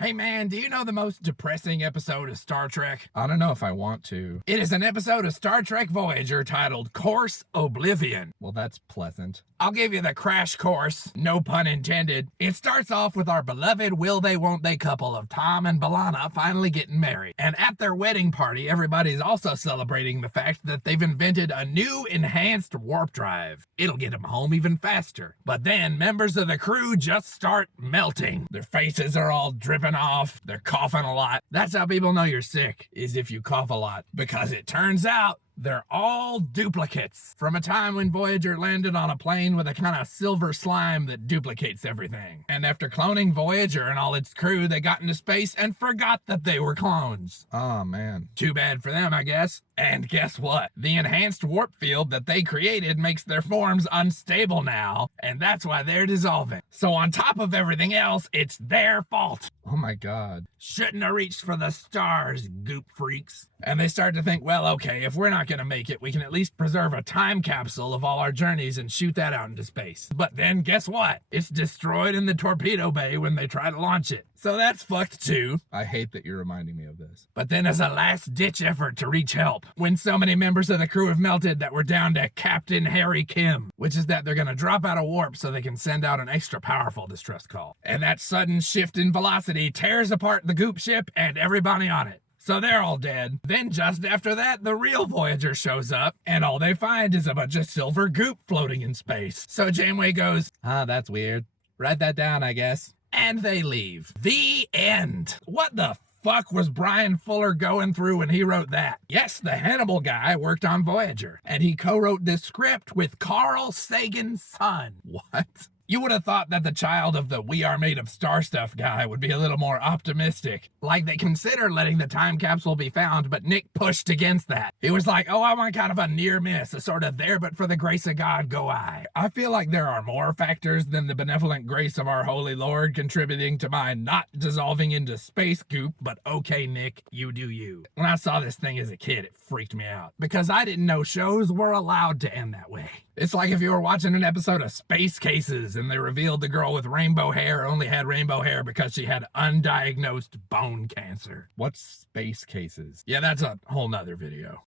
Hey man, do you know the most depressing episode of Star Trek? I don't know if I want to. It is an episode of Star Trek Voyager titled Course Oblivion. Well, that's pleasant. I'll give you the crash course, no pun intended. It starts off with our beloved will they won't they couple of Tom and B'Elanna finally getting married. And at their wedding party, everybody's also celebrating the fact that they've invented a new enhanced warp drive. It'll get them home even faster. But then members of the crew just start melting. Their faces are all dripping off. They're coughing a lot. That's how people know you're sick, is if you cough a lot. Because it turns out they're all duplicates from a time when Voyager landed on a plane with a kind of silver slime that duplicates everything. And after cloning Voyager and all its crew, they got into space and forgot that they were clones. Oh, man. Too bad for them, I guess. And guess what? The enhanced warp field that they created makes their forms unstable now, and that's why they're dissolving. So on top of everything else, it's their fault. Oh my god. Shouldn't have reached for the stars, goop freaks. And they start to think, well, okay, if we're not gonna make it, we can at least preserve a time capsule of all our journeys and shoot that out into space. But then guess what? It's destroyed in the torpedo bay when they try to launch it. So that's fucked too. I hate that you're reminding me of this. But then as a last-ditch effort to reach help, when so many members of the crew have melted that we're down to Captain Harry Kim, which is that they're gonna drop out of warp so they can send out an extra powerful distress call. And that sudden shift in velocity tears apart the goop ship and everybody on it. So they're all dead. Then just after that, the real Voyager shows up, and all they find is a bunch of silver goop floating in space. So Janeway goes, That's weird. Write that down, I guess. And they leave. The end. What the fuck was Brian Fuller going through when he wrote that? Yes, the Hannibal guy worked on Voyager, and he co-wrote this script with Carl Sagan's son. What? You would have thought that the child of the We Are Made of Star Stuff guy would be a little more optimistic. Like they consider letting the time capsule be found, but Nick pushed against that. He was like, oh, I want kind of a near miss, a sort of there but for the grace of God go I. I feel like there are more factors than the benevolent grace of our Holy Lord contributing to my not dissolving into space goop, but okay, Nick, you do you. When I saw this thing as a kid, it freaked me out because I didn't know shows were allowed to end that way. It's like if you were watching an episode of Space Cases and they revealed the girl with rainbow hair only had rainbow hair because she had undiagnosed bone cancer. What's Space Cases? Yeah, that's a whole nother video.